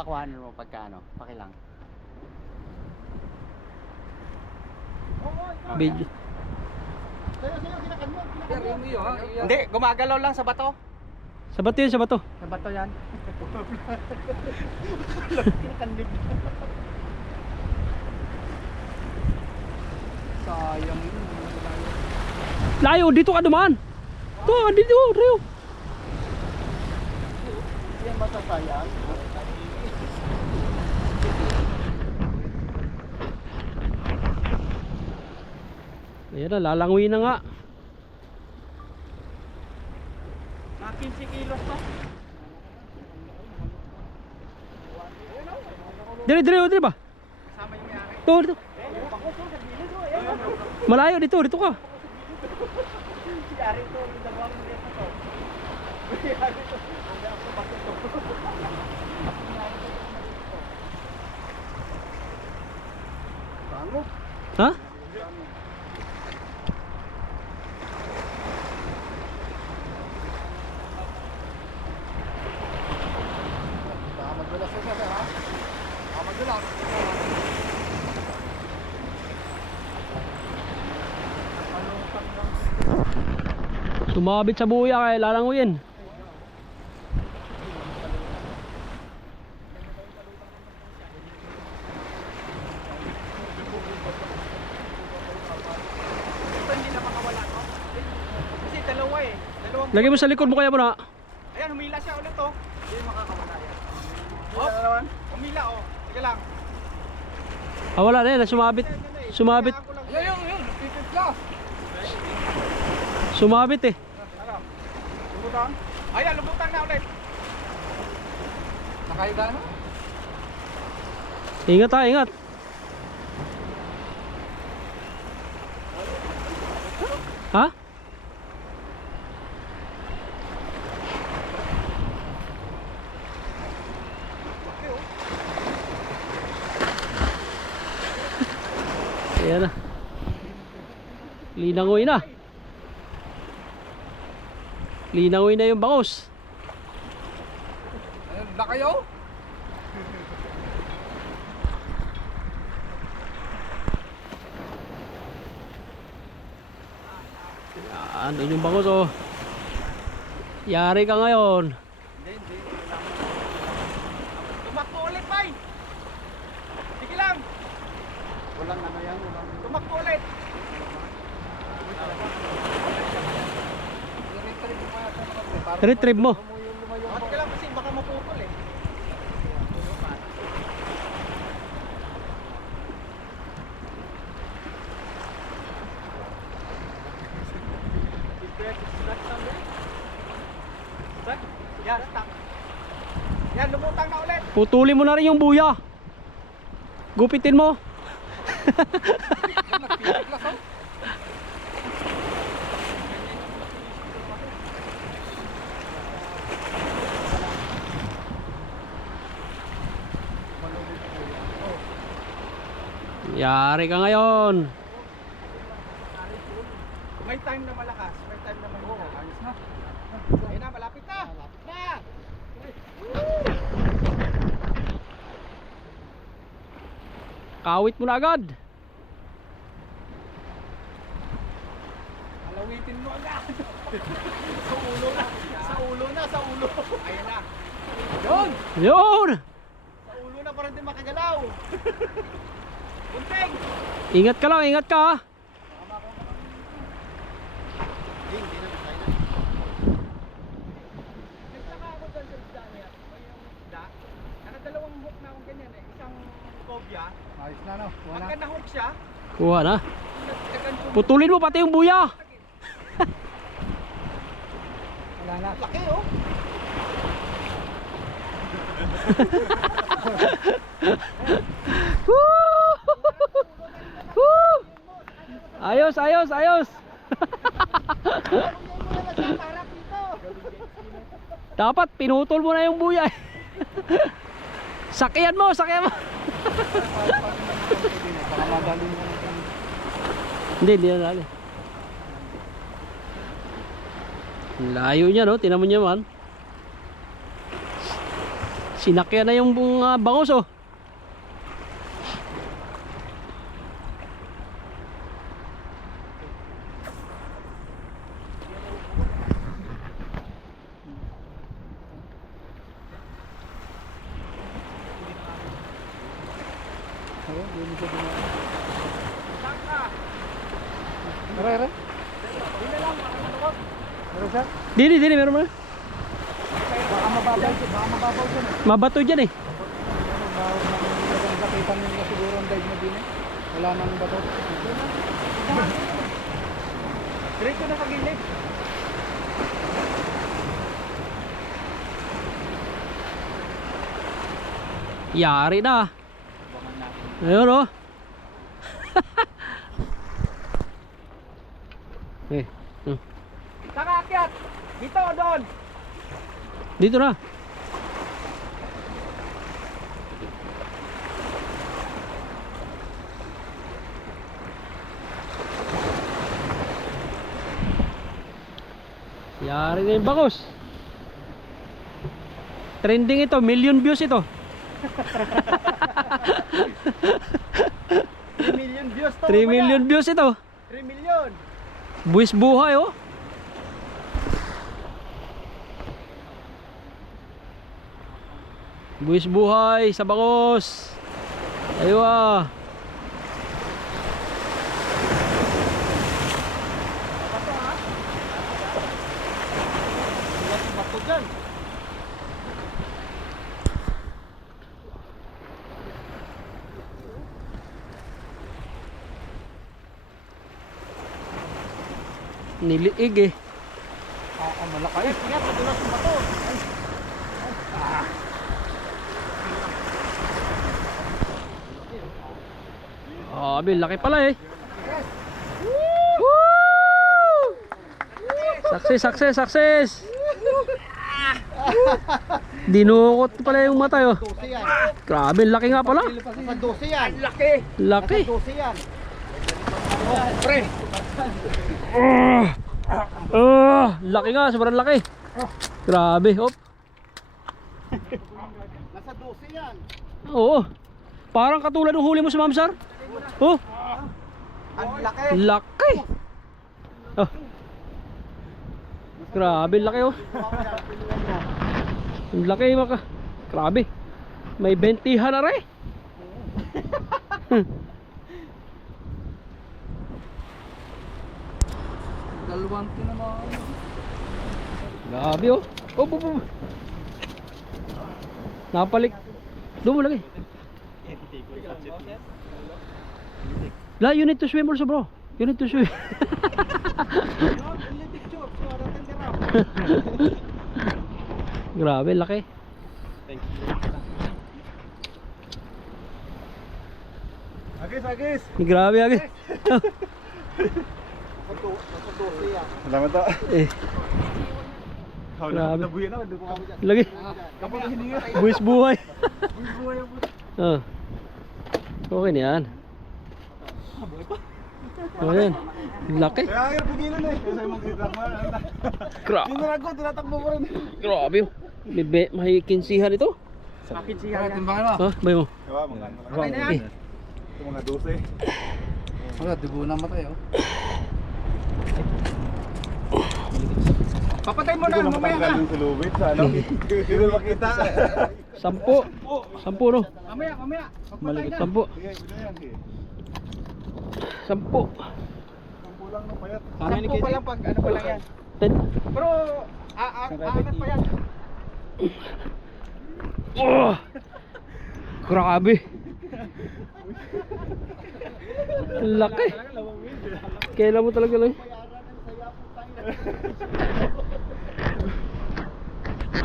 pakuhanan mo pagka ano, pakilang. Video. Hindi, gumagalaw lang sa bato. Sa bato yun, sa bato. Sa bato yan. Sayang yun. Layo, dito ka dumaan. Ito, dito, Rio. Yan masasayang. Ayan na, lalangoy na nga. 15 kilos to. Dire, dire, dire ba? Kasama yung mayari. Ito, dito. Malayo, dito, dito ka. Mayari to, yung dalawang ulit na to. Mayari to. Hindi ako bakit to. Bango. Ha? Magdulas sa sa ha? Magdulas. Sumabit sa buya kaya lalangoyin. Ito hindi na makawala to. Kasi dalawa eh. Dalawang. Lagay mo sa likod mo kaya muna. Ayan, humila siya ulit to. Hindi makakawala yan. Oh, humila oh. Sige lang. Ah, wala na yan, sumabit. Sumabit. Yun. Pipit ka. Sumabit eh. Ano? Lubutan? Ayan, lubutan na ulit. Nakahiga na? Ingat ha, ingat. Ha? Ayan na. Linangoy na. Linangoy na yung bangos. Ayun, na kayo? Yan, doon yung bangos oh. Yari ka ngayon. Hindi. Tumakbo ulit, Pai! Sige lang! Walang ano yan, walang... Tumakbo ulit! Retrieve mo. At ka lang kasi baka mapupol eh. Yan, stop. Yan, lumutang na ulit. Putulin mo na rin yung buya. Gupitin mo. Yari ka ngayon. May time na malakas, may time na mahina. Ayos na. Ayun na, malapit na. Malapit na. Kawit mo na agad. Alawitin mo agad. Sa ulo na. Sa ulo na, sa ulo. Ayun na. Yun. Yun. Sa ulo na para hindi makagalaw. Bunting. Ingat ka lang, ingat ka ha. Hindi na kaya na. Nagtaka ako doon sa isda niya. May yung isda. Nakadalawang hook na akong ganyan eh. Isang cobia. Ayos na no. Pagka na-hook siya, Kuha na. nagtagan po. Putulin mo pati yung buya. Wala na. Laki oh. Woo! Woo! Ayos, ayos, ayos. Dapat pinutol mo na yung buya. Sakyan mo, sakyan mo. Baka madali mo. Hindi na dali. Layo niya no, tinan mo niya man. Sinakyan na yung bangos oh. Ayun, hindi siya dumaan. Tara. Tara siya. Dili, meron mo na. Baka mababaw siya. Mabato dyan eh. Kapitan nyo siguro ang dive na din eh. Wala nang bato. Diretso na sa gilid. Yari na. Ayun oh. Eh, Saka akyat! Dito o doon! dito na. Yari na yung bangos. Trending ito, million views ito. 3 million views to! 3 million views ito. 3 million! Buwis buhay oh. Buwis buhay sa bangos. Aywa. Bato dyan! Niliig eh. Malaki. Ingat, madulas yung bato! Abi, laki pala eh. Woo! Success. Dinukot pala yung mata oh. 12 yan! Grabe, laki nga pala. Nasa 12 yan! Laki. Laki. Nasa 12 yan! Pre. Laki nga, sobrang laki. Grabe, hop. Nasa 12 yan! Oo. Parang katulad ng huli mo sa Mamsar. Oh, Ang laki! laki. Oh. Grabe, laki oh. Ang laki maka. Grabe. May bentihan na rin. Dalawang tinamaan. Grabe oh. Oh. Napalik. Doon mo lagi. La, you need to swim also bro. You need to swim. Grabe, laki. Agis! Grabe, agad. Nasa 12 yan! Salamat to. Eh, grabe. Nabuyan na. Lagi. Kapag hininga! Buwis buhay. Oh. Okay na yan. Oh, yan. Laki. Kaya nga pugilan eh. Kasi mag-itak mo. Grabe. Tinarag ko, tinatakbo ko rin. Grabe. May kinsihan ito. Bakit siya Tara, yan? timbangan mo. Ha? Bay mo. Diba, mga ano lang. Okay na yan! Ito mga 12. Wala, dugo na matay oh. Papatay mo Hindi na! ko Mamaya napatanggal na! yung sulubit sa ano. Hindi ko makita. 10 no? Mamaya! Papatay na! 10. Sige, bilo yan. 10. Kulang ng payat. Sampo pa lang pag ano pa lang yan. 10. Pero aangat pa yan. Oh! Grabe. Laki. Kailan mo talaga lang.